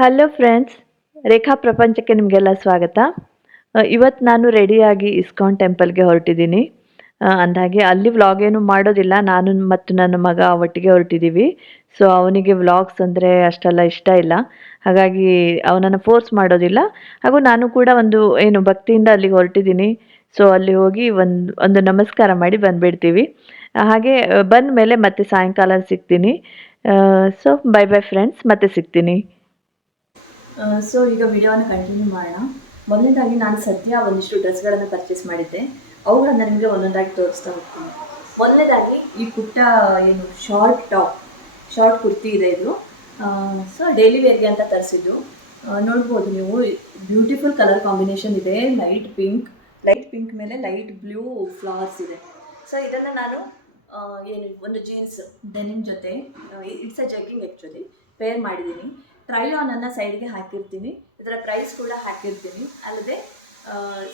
Hello friends, ರೇಖಾ ಪ್ರಪಂಚಕ್ಕೆ ನಿಮಗೆಲ್ಲ ಸ್ವಾಗತ. ಇವತ್ತು ನಾನು ರೆಡಿಯಾಗಿ ಇಸ್ಕಾನ್ ಟೆಂಪಲ್ಗೆ ಹೊರಟಿದ್ದೀನಿ. ಅಂದಹಾಗೆ ಅಲ್ಲಿ ವ್ಲಾಗ್ ಏನು ಮಾಡೋದಿಲ್ಲ. ನಾನು ಮತ್ತು ನನ್ನ ಮಗ ಒಟ್ಟಿಗೆ ಹೊರಟಿದ್ದೀವಿ. ಸೊ ಅವನಿಗೆ ವ್ಲಾಗ್ಸ್ ಅಂದರೆ ಅಷ್ಟೆಲ್ಲ ಇಷ್ಟ ಇಲ್ಲ. ಹಾಗಾಗಿ ಅವನನ್ನು ಫೋರ್ಸ್ ಮಾಡೋದಿಲ್ಲ. ಹಾಗೂ ನಾನು ಕೂಡ ಏನು ಭಕ್ತಿಯಿಂದ ಅಲ್ಲಿಗೆ ಹೊರಟಿದ್ದೀನಿ. ಸೊ ಅಲ್ಲಿ ಹೋಗಿ ಒಂದು ನಮಸ್ಕಾರ ಮಾಡಿ ಬಂದುಬಿಡ್ತೀವಿ. ಹಾಗೆ ಬಂದ ಮೇಲೆ ಮತ್ತೆ ಸಾಯಂಕಾಲ ಸಿಗ್ತೀನಿ. ಸೊ ಬೈ ಬೈ ಫ್ರೆಂಡ್ಸ್, ಮತ್ತೆ ಸಿಗ್ತೀನಿ. ಸೊ ಈಗ ವಿಡಿಯೋನ ಕಂಟಿನ್ಯೂ ಮಾಡೋಣ. ಮೊದಲನೇದಾಗಿ ನಾನು ಸದ್ಯ ಒಂದಿಷ್ಟು ಡ್ರೆಸ್ಗಳನ್ನು ಪರ್ಚೇಸ್ ಮಾಡಿದ್ದೆ. ಅವುಗಳನ್ನು ನಿಮಗೆ ಒಂದೊಂದಾಗಿ ತೋರಿಸ್ತಾ ಹೋಗ್ತೀನಿ. ಮೊದಲನೇದಾಗಿ ಈ ಪುಟ್ಟ ಏನು ಶಾರ್ಟ್ ಕುರ್ತಿ ಇದೆ ಇದು. ಸೊ ಡೈಲಿ ವೇರ್ಗೆ ಅಂತ ತರಿಸಿದ್ದು. ನೋಡ್ಬೋದು ನೀವು, ಬ್ಯೂಟಿಫುಲ್ ಕಲರ್ ಕಾಂಬಿನೇಷನ್ ಇದೆ. ಲೈಟ್ ಪಿಂಕ್ ಮೇಲೆ ಲೈಟ್ ಬ್ಲೂ ಫ್ಲವರ್ಸ್ ಇದೆ. ಸೊ ಇದನ್ನು ನಾನು ಒಂದು ಜೀನ್ಸ್ ಡೆನಿಮ್ ಜೊತೆ, ಇಟ್ಸ್ ಅ ಜಗ್ಗಿಂಗ್ ಆ್ಯಕ್ಚುಲಿ, ಪೇರ್ ಮಾಡಿದ್ದೀನಿ. ಟ್ರೈ ಆನನ್ನು ಸೈಡ್ಗೆ ಹಾಕಿರ್ತೀನಿ. ಇದರ ಪ್ರೈಸ್ ಕೂಡ ಹಾಕಿರ್ತೀನಿ. ಅಲ್ಲದೆ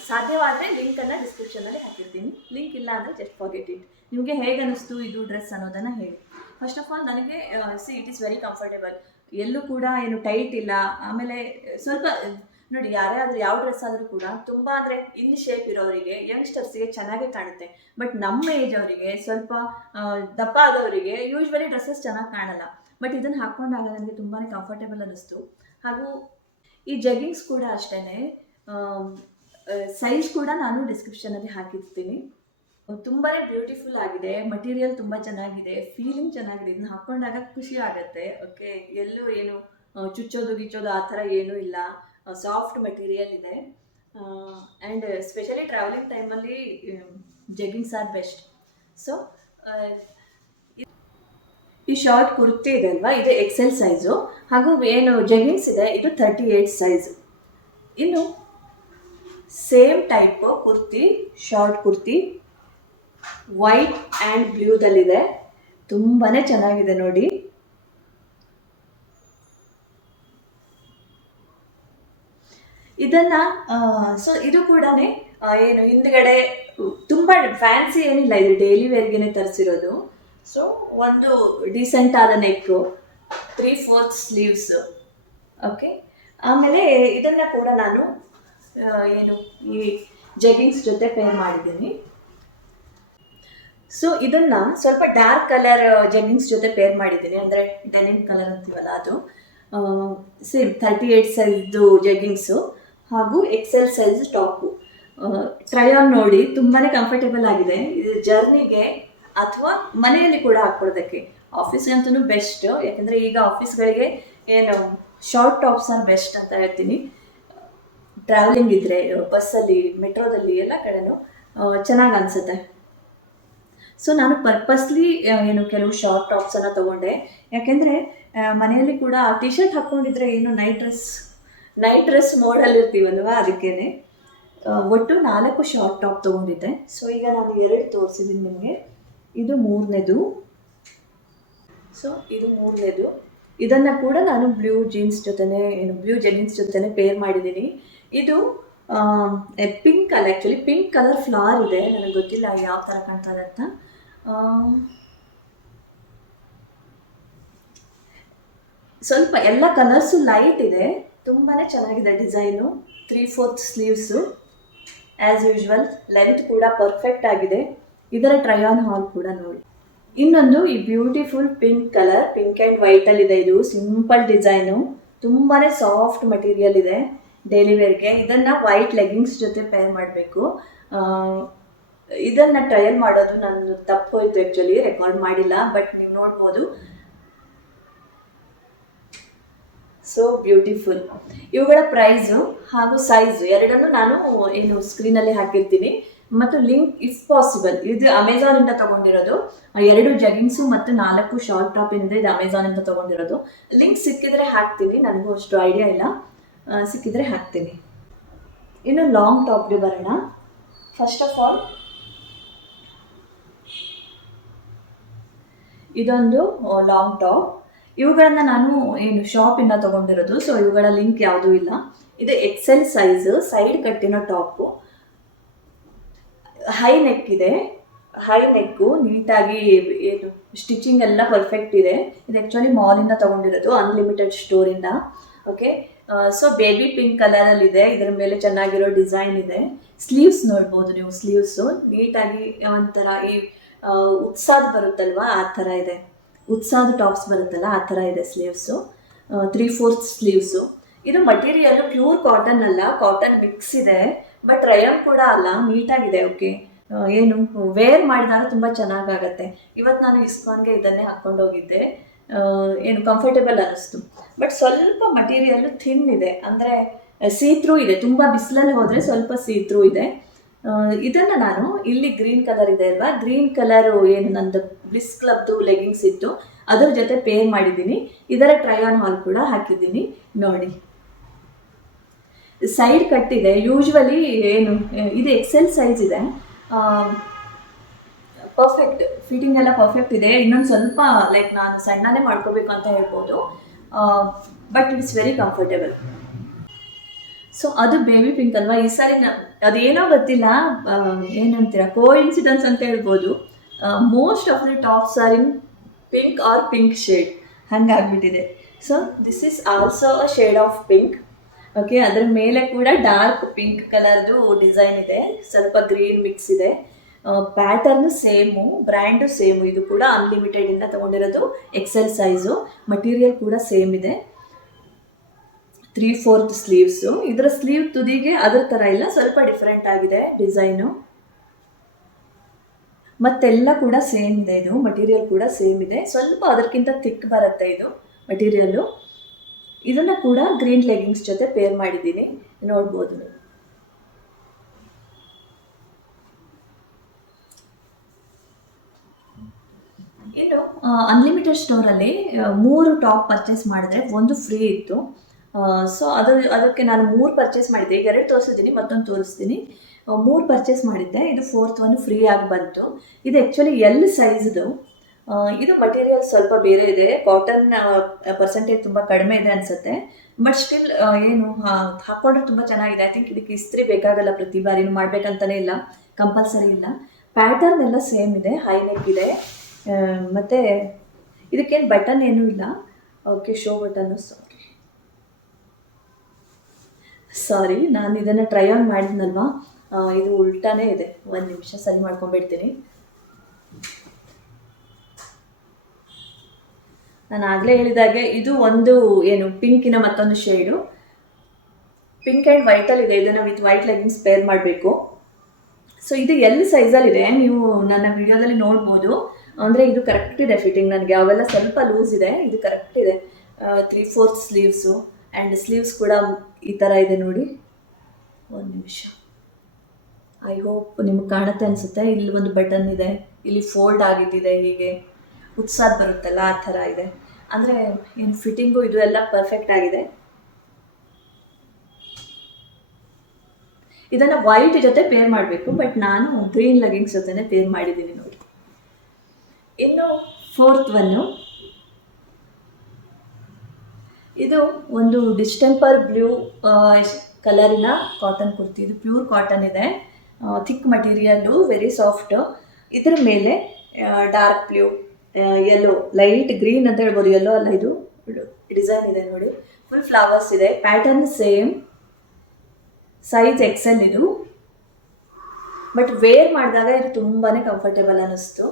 ಸಾಧ್ಯವಾದರೆ ಲಿಂಕನ್ನು ಡಿಸ್ಕ್ರಿಪ್ಷನಲ್ಲಿ ಹಾಕಿರ್ತೀನಿ. ಲಿಂಕ್ ಇಲ್ಲ ಅಂದರೆ ಜಸ್ಟ್ ಫಾರ್ಗೆಟ್ ಇಟ್. ನಿಮಗೆ ಹೇಗೆ ಅನ್ನಿಸ್ತು ಇದು ಡ್ರೆಸ್ ಅನ್ನೋದನ್ನು ಹೇಳಿ. ಫಸ್ಟ್ ಆಫ್ ಆಲ್ ನನಗೆ ಇಟ್ ಈಸ್ ವೆರಿ ಕಂಫರ್ಟೇಬಲ್. ಎಲ್ಲೂ ಕೂಡ ಏನು ಟೈಟ್ ಇಲ್ಲ. ಆಮೇಲೆ ಸ್ವಲ್ಪ ನೋಡಿ, ಯಾರೇ ಆದರೂ ಯಾವ ಡ್ರೆಸ್ ಆದರೂ ಕೂಡ ತುಂಬ ಅಂದರೆ ಇನ್ ಶೇಪ್ ಇರೋರಿಗೆ, ಯಂಗ್ಸ್ಟರ್ಸಿಗೆ ಚೆನ್ನಾಗೇ ಕಾಣುತ್ತೆ. ಬಟ್ ನಮ್ಮ ಏಜ್ ಅವರಿಗೆ, ಸ್ವಲ್ಪ ದಪ್ಪ ಆದವರಿಗೆ ಯೂಶ್ವಲಿ ಡ್ರೆಸ್ಸಸ್ ಚೆನ್ನಾಗಿ ಕಾಣಲ್ಲ. ಬಟ್ ಇದನ್ನು ಹಾಕ್ಕೊಂಡಾಗ ನನಗೆ ತುಂಬಾ ಕಂಫರ್ಟೇಬಲ್ ಅನ್ನಿಸ್ತು. ಹಾಗೂ ಈ ಜಗ್ಗಿಂಗ್ಸ್ ಕೂಡ ಅಷ್ಟೇ, ಸೈಜ್ ಕೂಡ ನಾನು ಡಿಸ್ಕ್ರಿಪ್ಷನಲ್ಲಿ ಹಾಕಿರ್ತೀನಿ. ತುಂಬಾ ಬ್ಯೂಟಿಫುಲ್ ಆಗಿದೆ. ಮಟೀರಿಯಲ್ ತುಂಬ ಚೆನ್ನಾಗಿದೆ, ಫೀಲಿಂಗ್ ಚೆನ್ನಾಗಿದೆ. ಇದನ್ನ ಹಾಕ್ಕೊಂಡಾಗ ಖುಷಿ ಆಗುತ್ತೆ. ಓಕೆ, ಎಲ್ಲೂ ಏನು ಚುಚ್ಚೋದು ಆ ಥರ ಏನೂ ಇಲ್ಲ. ಸಾಫ್ಟ್ ಮೆಟೀರಿಯಲ್ ಇದೆ. ಆ್ಯಂಡ್ ಸ್ಪೆಷಲಿ ಟ್ರಾವೆಲಿಂಗ್ ಟೈಮಲ್ಲಿ ಜಗ್ಗಿಂಗ್ಸ್ ಆರ್ ಬೆಸ್ಟ್. ಸೊ ಈ ಶಾರ್ಟ್ ಕುರ್ತಿ ಇದೆ ಅಲ್ವಾ, ಇದು ಎಕ್ಸೆಲ್ ಸೈಜು. ಹಾಗೂ ಏನು ಜಗ್ಗಿಂಗ್ಸ್ ಇದೆ ಇದು 38 ಸೈಜು. ಇನ್ನು same type kurti, short kurti white and ಬ್ಲೂದಲ್ಲಿದೆ. ತುಂಬಾ ಚೆನ್ನಾಗಿದೆ ನೋಡಿ. ಇದನ್ನು ಸೊ ಇದು ಕೂಡ ಏನು ಹಿಂದ್ಗಡೆ ತುಂಬ ಫ್ಯಾನ್ಸಿ ಏನಿಲ್ಲ, ಇದು ಡೈಲಿ ವೇರ್ಗೆ ತರಿಸಿರೋದು. ಸೊ ಒಂದು ಡೀಸೆಂಟ್ ಆದ ನೆಕ್ಕು, 3/4 ಸ್ಲೀವ್ಸ್. ಓಕೆ, ಆಮೇಲೆ ಇದನ್ನು ಕೂಡ ನಾನು ಏನು ಈ ಜಗ್ಗಿಂಗ್ಸ್ ಜೊತೆ ಪೇರ್ ಮಾಡಿದ್ದೀನಿ. ಸೊ ಇದನ್ನು ಸ್ವಲ್ಪ ಡಾರ್ಕ್ ಕಲರ್ ಜಗ್ಗಿಂಗ್ಸ್ ಜೊತೆ ಪೇರ್ ಮಾಡಿದ್ದೀನಿ. ಅಂದರೆ ಡೆನಿಮ್ ಕಲರ್ ಅಂತೀವಲ್ಲ ಅದು. ಸೇಮ್ 38 ಸೈಜ್ದು ಜಗ್ಗಿಂಗ್ಸು ಹಾಗೂ XL size top. Try on ನೋಡಿ, ತುಂಬಾ ಕಂಫರ್ಟೇಬಲ್ ಆಗಿದೆ. ಇದು ಜರ್ನಿಗೆ ಅಥವಾ ಮನೆಯಲ್ಲಿ ಕೂಡ ಹಾಕ್ಕೊಳ್ಳೋದಕ್ಕೆ, ಆಫೀಸ್ಗಂತೂ ಬೆಸ್ಟ್. ಯಾಕಂದರೆ ಈಗ ಆಫೀಸ್ಗಳಿಗೆ ಏನು ಶಾರ್ಟ್ ಟಾಪ್ಸ್ ಆರ್ ಬೆಸ್ಟ್ ಅಂತ ಹೇಳ್ತೀನಿ. ಟ್ರಾವೆಲಿಂಗ್ ಇದ್ದರೆ ಬಸ್ಸಲ್ಲಿ, ಮೆಟ್ರೋದಲ್ಲಿ ಎಲ್ಲ ಕಡೆನೂ ಚೆನ್ನಾಗಿ ಅನಿಸುತ್ತೆ. ಸೊ ನಾನು ಪರ್ಪಸ್ಲಿ ಏನು ಕೆಲವು ಶಾರ್ಟ್ ಟಾಪ್ಸನ್ನು ತೊಗೊಂಡೆ. ಯಾಕೆಂದರೆ ಮನೆಯಲ್ಲಿ ಕೂಡ ಟಿ ಶರ್ಟ್ ಹಾಕ್ಕೊಂಡಿದ್ರೆ ಏನು ನೈಟ್ ಡ್ರೆಸ್ ಮೋಡಲ್ಲಿ ಇರ್ತೀವಲ್ವ, ಅದಕ್ಕೇ ಒಟ್ಟು 4 ಶಾರ್ಟ್ ಟಾಪ್ ತೊಗೊಂಡಿದ್ದೆ. ಸೊ ಈಗ ನಾನು 2 ತೋರಿಸಿದ್ದೀನಿ ನಿಮಗೆ. ಇದು ಮೂರನೇದು. ಸೊ ಇದು ಮೂರನೇದು. ಇದನ್ನು ಕೂಡ ನಾನು ಬ್ಲೂ ಜೀನ್ಸ್ ಜೊತೆನೇ ಪೇರ್ ಮಾಡಿದ್ದೀನಿ. ಇದು ಪಿಂಕ್ ಅಲ್ಲ, ಆ್ಯಕ್ಚುಲಿ ಪಿಂಕ್ ಕಲರ್ ಫ್ಲವರ್ ಇದೆ. ನನಗೆ ಗೊತ್ತಿಲ್ಲ ಯಾವ ಥರ ಕಾಣ್ತದೆ ಅಂತ. ಸ್ವಲ್ಪ ಎಲ್ಲ ಕಲರ್ಸು ಲೈಟ್ ಇದೆ. ತುಂಬಾ ಚೆನ್ನಾಗಿದೆ design. 3/4 sleeves as usual. Length ಕೂಡ ಪರ್ಫೆಕ್ಟ್ ಆಗಿದೆ. ಇದರ ಟ್ರೈ ಆನ್ ಹಾಲ್ ಕೂಡ ನೋಡಿ. ಇನ್ನೊಂದು ಈ beautiful pink colour, pink and ವೈಟಲ್ಲಿದೆ. ಇದು ಸಿಂಪಲ್ ಡಿಸೈನು, ತುಂಬಾ ಸಾಫ್ಟ್ ಮಟೀರಿಯಲ್ ಇದೆ ಡೈಲಿ ವೇರ್ಗೆ. ಇದನ್ನು ವೈಟ್ ಲೆಗ್ಗಿಂಗ್ಸ್ ಜೊತೆ ಪೇರ್ ಮಾಡಬೇಕು. ಇದನ್ನು ಟ್ರಯಲ್ ಮಾಡೋದು ನಾನು ತಪ್ಪೋಯ್ತು, ಆ್ಯಕ್ಚುಲಿ ರೆಕಾರ್ಡ್ ಮಾಡಿಲ್ಲ. ಬಟ್ ನೀವು ನೋಡ್ಬೋದು, ಸೊ ಬ್ಯೂಟಿಫುಲ್. ಇವುಗಳ ಪ್ರೈಸು ಹಾಗೂ ಸೈಜು ಎರಡನ್ನೂ ನಾನು ಏನು ಸ್ಕ್ರೀನಲ್ಲಿ ಹಾಕಿರ್ತೀನಿ. ಮತ್ತು ಲಿಂಕ್ ಇಫ್ ಪಾಸಿಬಲ್, ಇದು ಅಮೆಝಾನಿಂದ ತೊಗೊಂಡಿರೋದು. 2 ಜಗ್ಗಿಂಗ್ಸು ಮತ್ತು 4 ಶಾರ್ಟ್ ಟಾಪ್ ಏನಿದೆ ಇದು ಅಮೆಝಾನಿಂದ ತೊಗೊಂಡಿರೋದು. ಲಿಂಕ್ ಸಿಕ್ಕಿದ್ರೆ ಹಾಕ್ತೀನಿ, ನನಗೂ ಅಷ್ಟು ಐಡಿಯಾ ಇಲ್ಲ. ಸಿಕ್ಕಿದ್ರೆ ಹಾಕ್ತೀನಿ. ಇನ್ನು ಲಾಂಗ್ ಟಾಪ್ಗೆ ಬರೋಣ. ಫಸ್ಟ್ ಆಫ್ ಆಲ್ ಇದೊಂದು ಲಾಂಗ್ ಟಾಪ್. ಇವುಗಳನ್ನು ನಾನು ಏನು ಶಾಪಿಂದ ತೊಗೊಂಡಿರೋದು. ಸೊ ಇವುಗಳ ಲಿಂಕ್ ಯಾವುದೂ ಇಲ್ಲ. ಇದು ಎಕ್ಸೆಲ್ ಸೈಜು, ಸೈಡ್ ಕಟ್ಟಿನ ಟಾಪು, ಹೈ ನೆಕ್ ಇದೆ. ಹೈ ನೆಕ್ಕು, ನೀಟಾಗಿ ಏನು ಸ್ಟಿಚಿಂಗ್ ಎಲ್ಲ ಪರ್ಫೆಕ್ಟ್ ಇದೆ. ಇದು ಆ್ಯಕ್ಚುಲಿ ಮಾಲಿಂದ ತೊಗೊಂಡಿರೋದು, ಅನ್ಲಿಮಿಟೆಡ್ ಸ್ಟೋರಿಂದ. ಓಕೆ, ಸೊ ಬೇಬಿ ಪಿಂಕ್ ಕಲರಲ್ಲಿದೆ. ಇದರ ಮೇಲೆ ಚೆನ್ನಾಗಿರೋ ಡಿಸೈನ್ ಇದೆ. ಸ್ಲೀವ್ಸ್ ನೋಡ್ಬೋದು ನೀವು, ಸ್ಲೀವ್ಸು ನೀಟಾಗಿ ಒಂಥರ ಈ ಉತ್ಸಾದ ಬರುತ್ತಲ್ವ ಆ ಥರ ಇದೆ. ಉತ್ಸಾದ ಟಾಪ್ಸ್ ಬರುತ್ತಲ್ಲ ಆ ಥರ ಇದೆ ಸ್ಲೀವ್ಸು. 3/4 ಸ್ಲೀವ್ಸು. ಇದು ಮಟೀರಿಯಲ್ ಪ್ಯೂರ್ ಕಾಟನ್ ಅಲ್ಲ, ಕಾಟನ್ ಮಿಕ್ಸ್ ಇದೆ, ಬಟ್ ರಯಾನ್ ಕೂಡ ಅಲ್ಲ, ನೀಟಾಗಿದೆ. ಓಕೆ, ಏನು ವೇರ್ ಮಾಡಿದಾಗ ತುಂಬ ಚೆನ್ನಾಗಾಗತ್ತೆ. ಇವತ್ತು ನಾನು ಇಸ್ಕಾನ್ಗೆ ಇದನ್ನೇ ಹಾಕ್ಕೊಂಡು ಹೋಗಿದ್ದೆ. ಏನು ಕಂಫರ್ಟೇಬಲ್ ಅನ್ನಿಸ್ತು. ಬಟ್ ಸ್ವಲ್ಪ ಮಟೀರಿಯಲ್ಲು ಥಿನ್ ಇದೆ, ಅಂದರೆ ಸೀತ್ರೂ ಇದೆ. ತುಂಬ ಬಿಸಿಲಲ್ಲಿ ಹೋದರೆ ಸ್ವಲ್ಪ ಸೀತ್ರೂ ಇದೆ. ಇದನ್ನು ನಾನು ಇಲ್ಲಿ ಗ್ರೀನ್ ಕಲರ್ ಇದೆ ಅಲ್ವಾ, ಗ್ರೀನ್ ಕಲರು ಏನು ನಂದು ಬ್ಲಿಸ್ ಕ್ಲಬ್ದು ಲೆಗಿಂಗ್ಸ್ ಇತ್ತು, ಅದರ ಜೊತೆ ಪೇರ್ ಮಾಡಿದ್ದೀನಿ. ಇದರ ಟ್ರೈ ಆನ್ ಹಾಲ್ ಕೂಡ ಹಾಕಿದ್ದೀನಿ ನೋಡಿ. ಸೈಡ್ ಕಟ್ ಇದೆ. ಯೂಶ್ವಲಿ ಏನು ಇದು ಎಕ್ಸೆಲ್ ಸೈಜ್ ಇದೆ. ಪರ್ಫೆಕ್ಟ್ ಫಿಟ್ಟಿಂಗ್ ಎಲ್ಲ ಪರ್ಫೆಕ್ಟ್ ಇದೆ. ಇನ್ನೊಂದು ಸ್ವಲ್ಪ ಲೈಕ್ ನಾನು ಸಣ್ಣನೇ ಮಾಡ್ಕೋಬೇಕು ಅಂತ ಹೇಳ್ಬೋದು, but it's very comfortable. So ಅದು ಬೇಬಿ ಪಿಂಕ್ ಅಲ್ವಾ, ಈ ಸಾರಿ ಅದೇನೋ ಗೊತ್ತಿಲ್ಲ, ಏನಂತೀರ ಕೋ ಇನ್ಸಿಡೆನ್ಸ್ ಅಂತ ಹೇಳ್ಬೋದು. Most of the tops are in pink or pink shade, ಹಂಗಾಗ್ಬಿಟ್ಟಿದೆ. So this is also a shade of pink. Okay, ಅದರ ಮೇಲೆ ಕೂಡ ಡಾರ್ಕ್ ಪಿಂಕ್ ಕಲರ್ದು ಡಿಸೈನ್ ಇದೆ, ಸ್ವಲ್ಪ ಗ್ರೀನ್ ಮಿಕ್ಸ್ ಇದೆ. Pattern same, brand same. ಇದು ಕೂಡ ಅನ್ಲಿಮಿಟೆಡಿಂದ ತೊಗೊಂಡಿರೋದು, ಎಕ್ಸೆಲ್ ಸೈಜು. ಮಟೀರಿಯಲ್ ಕೂಡ ಸೇಮ್ ಇದೆ. 3/4 ಸ್ಲೀವ್ಸು. ಇದರ ಸ್ಲೀವ್ ತುದಿಗೆ ಅದರ ಥರ ಇಲ್ಲ, ಸ್ವಲ್ಪ ಡಿಫ್ರೆಂಟ್ ಆಗಿದೆ ಡಿಸೈನು. ಮತ್ತೆಲ್ಲ ಕೂಡ ಸೇಮ್ ಇದೆ. ಇದು ಮಟೀರಿಯಲ್ ಕೂಡ ಸೇಮ್ ಇದೆ, ಸ್ವಲ್ಪ ಅದಕ್ಕಿಂತ ಥಿಕ್ ಬರುತ್ತೆ ಇದು ಮಟೀರಿಯಲ್ಲು. ಇದನ್ನು ಕೂಡ ಗ್ರೀನ್ ಲೆಗಿಂಗ್ಸ್ ಜೊತೆ ಪೇರ್ ಮಾಡಿದ್ದೀನಿ, ನೋಡ್ಬೋದು ನೀವು. ಇನ್ನು ಅನ್ಲಿಮಿಟೆಡ್ ಸ್ಟೋರಲ್ಲಿ 3 ಟಾಪ್ ಪರ್ಚೇಸ್ ಮಾಡಿದ್ರೆ ಒಂದು ಫ್ರೀ ಇತ್ತು. ಸೊ ಅದಕ್ಕೆ ನಾನು 3 ಪರ್ಚೇಸ್ ಮಾಡಿದ್ದೆ. ಈಗ 2 ತೋರಿಸಿದ್ದೀನಿ, ಮತ್ತೊಂದು ತೋರಿಸ್ತೀನಿ. 3 ಪರ್ಚೇಸ್ ಮಾಡಿದ್ದೆ, ಇದು 4th ಒಂದು ಫ್ರೀ ಆಗಿ ಬಂತು. ಇದು ಆ್ಯಕ್ಚುಲಿ ಎಲ್ ಸೈಜ್ದು. ಇದು ಮಟೀರಿಯಲ್ ಸ್ವಲ್ಪ ಬೇರೆ ಇದೆ, ಕಾಟನ್ ಪರ್ಸೆಂಟೇಜ್ ತುಂಬ ಕಡಿಮೆ ಇದೆ ಅನಿಸುತ್ತೆ. ಬಟ್ ಸ್ಟಿಲ್ ಏನು ಹಾಕ್ಕೊಂಡ್ರೆ ತುಂಬ ಚೆನ್ನಾಗಿದೆ. ಐ ಥಿಂಕ್ ಇದಕ್ಕೆ ಇಸ್ತ್ರಿ ಬೇಕಾಗಲ್ಲ, ಪ್ರತಿ ಬಾರಿನೂ ಮಾಡಬೇಕಂತಲೇ ಇಲ್ಲ, ಕಂಪಲ್ಸರಿ ಇಲ್ಲ. ಪ್ಯಾಟರ್ನ್ ಎಲ್ಲ ಸೇಮ್ ಇದೆ, ಹೈ ನೆಕ್ ಇದೆ. ಮತ್ತು ಇದಕ್ಕೇನು ಬಟನ್ ಏನೂ ಇಲ್ಲ. ಓಕೆ, ಶೋ ಬಟನ್ನು ಸಾರಿ, ನಾನು ಇದನ್ನು ಟ್ರೈ ಆನ್ ಮಾಡಿದ್ನಲ್ವಾ, ಇದು ಉಲ್ಟಾನೇ ಇದೆ. ಒಂದು ನಿಮಿಷ ಸರಿ ಮಾಡ್ಕೊಂಡ್ಬಿಡ್ತೀನಿ. ನಾನು ಆಗಲೇ ಹೇಳಿದಾಗೆ ಇದು ಒಂದು ಏನು ಪಿಂಕಿನ ಮತ್ತೊಂದು ಶೇಡು, ಪಿಂಕ್ ಆ್ಯಂಡ್ ವೈಟಲ್ಲಿದೆ. ಇದನ್ನು ವಿತ್ ವೈಟ್ ಲೆಗಿಂಗ್ಸ್ ಪೇರ್ ಮಾಡಬೇಕು. ಸೊ ಇದು ಎಲ್ ಸೈಜಲ್ಲಿದೆ, ನೀವು ನನ್ನ ವಿಡಿಯೋದಲ್ಲಿ ನೋಡ್ಬೋದು. ಅಂದರೆ ಇದು ಕರೆಕ್ಟ್ ಇದೆ ಫಿಟ್ಟಿಂಗ್ ನನಗೆ. ಅವೆಲ್ಲ ಸ್ವಲ್ಪ ಲೂಸ್ ಇದೆ, ಇದು ಕರೆಕ್ಟ್ ಇದೆ. 3/4 ಸ್ಲೀವ್ಸು, ಆ್ಯಂಡ್ ಸ್ಲೀವ್ಸ್ ಕೂಡ ಈ ಥರ ಇದೆ ನೋಡಿ. ಒಂದು ನಿಮಿಷ, ಐ ಹೋಪ್ ನಿಮ್ಗೆ ಕಾಣುತ್ತೆ ಅನಿಸುತ್ತೆ. ಇಲ್ಲಿ ಒಂದು ಬಟನ್ ಇದೆ, ಇಲ್ಲಿ ಫೋಲ್ಡ್ ಆಗಿದ್ದಿದೆ, ಹೀಗೆ ಉತ್ಸಾಹ ಬರುತ್ತಲ್ಲ ಆ ಥರ ಇದೆ. ಅಂದರೆ ಏನು ಫಿಟ್ಟಿಂಗು ಇದು ಎಲ್ಲ ಪರ್ಫೆಕ್ಟ್ ಆಗಿದೆ. ಇದನ್ನು ವೈಟ್ ಜೊತೆ ಪೇರ್ ಮಾಡಬೇಕು, ಬಟ್ ನಾನು ಗ್ರೀನ್ ಲೆಗಿಂಗ್ಸ್ ಜೊತೆನೇ ಪೇರ್ ಮಾಡಿದ್ದೀನಿ ನೋಡಿ. ಇನ್ನು 4th ಒನ್ನು, ಇದು ಒಂದು ಡಿಸ್ಟೆಂಪರ್ ಬ್ಲೂ ಕಲರಿನ ಕಾಟನ್ ಕುರ್ತಿ. ಇದು ಪ್ಯೂರ್ ಕಾಟನ್ ಇದೆ, ಥಿಕ್ ಮಟೀರಿಯಲ್ಲು, ವೆರಿ ಸಾಫ್ಟು. ಇದರ ಮೇಲೆ dark blue, yellow, light green ಅಂತ ಹೇಳ್ಬೋದು, ಯೆಲ್ಲೋ ಅಲ್ಲ, ಇದು ಡಿಸೈನ್ ಇದೆ ನೋಡಿ. ಫುಲ್ ಫ್ಲವರ್ಸ್ ಇದೆ, ಪ್ಯಾಟರ್ನ್ ಸೇಮ್, ಸೈಜ್ ಎಕ್ಸೆಲ್ ಇದು. ಬಟ್ ವೇರ್ ಮಾಡಿದಾಗ ಇದು ತುಂಬಾ ಕಂಫರ್ಟೇಬಲ್ ಅನ್ನಿಸ್ತು.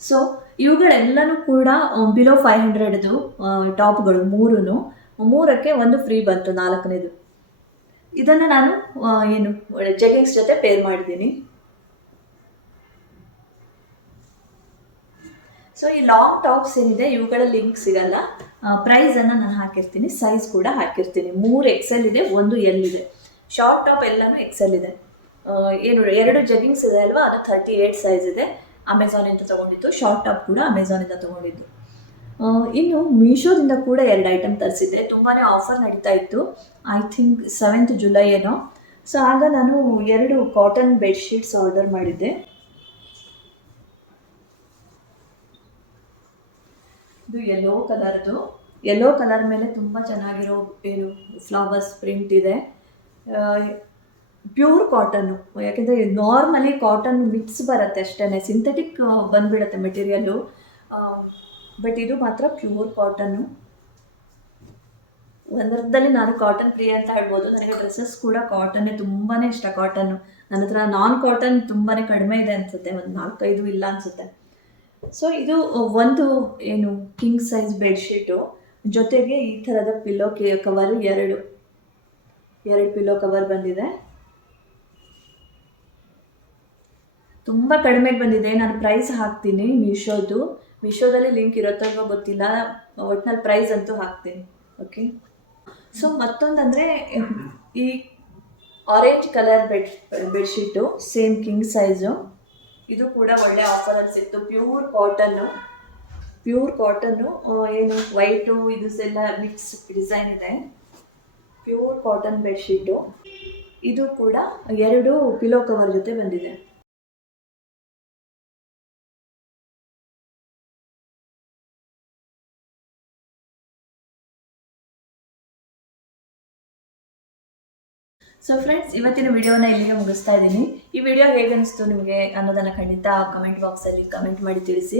ಸೊ ಇವುಗಳೆಲ್ಲನೂ ಕೂಡ ಬಿಲೋ 500ದು ಟಾಪ್ಗಳು, 3ಕ್ಕೆ ಒಂದು ಫ್ರೀ ಬಂತು, 4ನೇದು. ಇದನ್ನು ನಾನು ಏನು ಜೆಗಿಂಗ್ಸ್ ಜೊತೆ ಪೇರ್ ಮಾಡಿದ್ದೀನಿ. ಸೊ ಈ ಲಾಂಗ್ ಟಾಪ್ಸ್ ಏನಿದೆ ಇವುಗಳ ಲಿಂಕ್ ಸಿಗಲ್ಲ, ಪ್ರೈಸನ್ನು ನಾನು ಹಾಕಿರ್ತೀನಿ, ಸೈಜ್ ಕೂಡ ಹಾಕಿರ್ತೀನಿ. 3 ಎಕ್ಸೆಲ್ ಇದೆ, 1 ಎಲ್ ಇದೆ. ಶಾರ್ಟ್ ಟಾಪ್ ಎಲ್ಲನೂ ಎಕ್ಸೆಲ್ ಇದೆ. ಏನು 2 ಜೆಗಿಂಗ್ಸ್ ಇದೆ ಅಲ್ವಾ, ಅದು 38 ಸೈಜ್ ಇದೆ, ಅಮೆಝಾನಿಂದ ತೊಗೊಂಡಿದ್ದು. ಶಾರ್ಟ್ ಟಾಪ್ ಕೂಡ ಅಮೆಝಾನಿಂದ ತೊಗೊಂಡಿದ್ದು. ಇನ್ನು ಮೀಶೋದಿಂದ ಕೂಡ 2 ಐಟಮ್ ತರಿಸಿದ್ದೆ. ತುಂಬಾ ಆಫರ್ ನಡೀತಾ ಇತ್ತು, ಐ ಥಿಂಕ್ 7th ಜುಲೈ ಏನೋ. ಸೊ ಆಗ ನಾನು 2 ಕಾಟನ್ ಬೆಡ್ಶೀಟ್ಸ್ ಆರ್ಡರ್ ಮಾಡಿದ್ದೆ. ಇದು ಯೆಲ್ಲೋ ಕಲರ್ದು, ಯೆಲ್ಲೋ ಕಲರ್ ಮೇಲೆ ತುಂಬ ಚೆನ್ನಾಗಿರೋ ಏನು ಫ್ಲವರ್ಸ್ ಪ್ರಿಂಟ್ ಇದೆ. ಪ್ಯೂರ್ ಕಾಟನ್ನು, ಯಾಕೆಂದರೆ ನಾರ್ಮಲಿ ಕಾಟನ್ ಮಿಕ್ಸ್ ಬರುತ್ತೆ ಅಷ್ಟೇ, ಸಿಂಥೆಟಿಕ್ ಬಂದುಬಿಡುತ್ತೆ ಮೆಟೀರಿಯಲ್ಲು. ಬಟ್ ಇದು ಮಾತ್ರ ಪ್ಯೂರ್ ಕಾಟನ್ನು. ಒಂದರ್ಥದಲ್ಲಿ ನಾನು ಕಾಟನ್ ಪ್ರಿಯ ಅಂತ ಹೇಳ್ಬೋದು. ನನಗೆ ಡ್ರೆಸ್ಸಸ್ ಕೂಡ ಕಾಟನ್ನೇ ತುಂಬಾ ಇಷ್ಟ. ಕಾಟನ್ನು ನನ್ನ ಹತ್ರ ನಾನ್ ಕಾಟನ್ ತುಂಬಾ ಕಡಿಮೆ ಇದೆ ಅನಿಸುತ್ತೆ, ಒಂದು 4-5 ಇಲ್ಲ ಅನಿಸುತ್ತೆ. ಸೊ ಇದು ಒಂದು ಏನು ಕಿಂಗ್ ಸೈಜ್ ಬೆಡ್ಶೀಟು, ಜೊತೆಗೆ ಈ ಥರದ ಪಿಲ್ಲೋ ಕವರ್ ಎರಡು ಪಿಲ್ಲೋ ಕವರ್ ಬಂದಿದೆ. ತುಂಬ ಕಡಿಮೆಗೆ ಬಂದಿದೆ. ನಾನು ಪ್ರೈಸ್ ಹಾಕ್ತೀನಿ ಮೀಶೋದಲ್ಲಿ ಲಿಂಕ್ ಇರುತ್ತೋ ಇಲ್ವೋ ಗೊತ್ತಿಲ್ಲ, ಒಟ್ನಲ್ಲಿ ಪ್ರೈಸ್ ಅಂತೂ ಹಾಕ್ತೀನಿ. ಓಕೆ, ಸೊ ಮತ್ತೊಂದಂದರೆ ಈ orange colour bedsheet same king size. ಇದು ಕೂಡ ಒಳ್ಳೆ ಆಫರಲ್ಲಿ ಸಿಕ್ತು. ಪ್ಯೂರ್ ಕಾಟನ್ನು ಏನು ವೈಟು ಇದು ಎಲ್ಲ ಮಿಕ್ಸ್ ಡಿಸೈನ್ ಇದೆ. Pure cotton bedsheet. ಇದು ಕೂಡ 2 ಪಿಲ್ಲೋ ಕವರ್ ಜೊತೆ ಬಂದಿದೆ. ಸೊ ಫ್ರೆಂಡ್ಸ್, ಇವತ್ತಿನ ವಿಡಿಯೋನ ಇಲ್ಲಿಗೆ ಮುಗಿಸ್ತಾ ಇದ್ದೀನಿ. ಈ ವಿಡಿಯೋ ಹೇಗೆ ಅನಿಸ್ತು ನಿಮಗೆ ಅನ್ನೋದನ್ನು ಖಂಡಿತ ಕಮೆಂಟ್ ಬಾಕ್ಸಲ್ಲಿ ಕಮೆಂಟ್ ಮಾಡಿ ತಿಳಿಸಿ.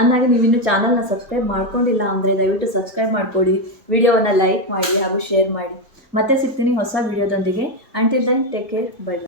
ಅಂದಾಗೆ ನೀವಿನ್ನೂ ಚಾನಲ್ನ ಸಬ್ಸ್ಕ್ರೈಬ್ ಮಾಡ್ಕೊಂಡಿಲ್ಲ ಅಂದರೆ ದಯವಿಟ್ಟು ಸಬ್ಸ್ಕ್ರೈಬ್ ಮಾಡ್ಕೊಳ್ಳಿ, ವಿಡಿಯೋವನ್ನು ಲೈಕ್ ಮಾಡಿ ಹಾಗೂ ಶೇರ್ ಮಾಡಿ. ಮತ್ತೆ ಸಿಗ್ತೀನಿ ಹೊಸ ವಿಡಿಯೋದೊಂದಿಗೆ. Until then take care, by.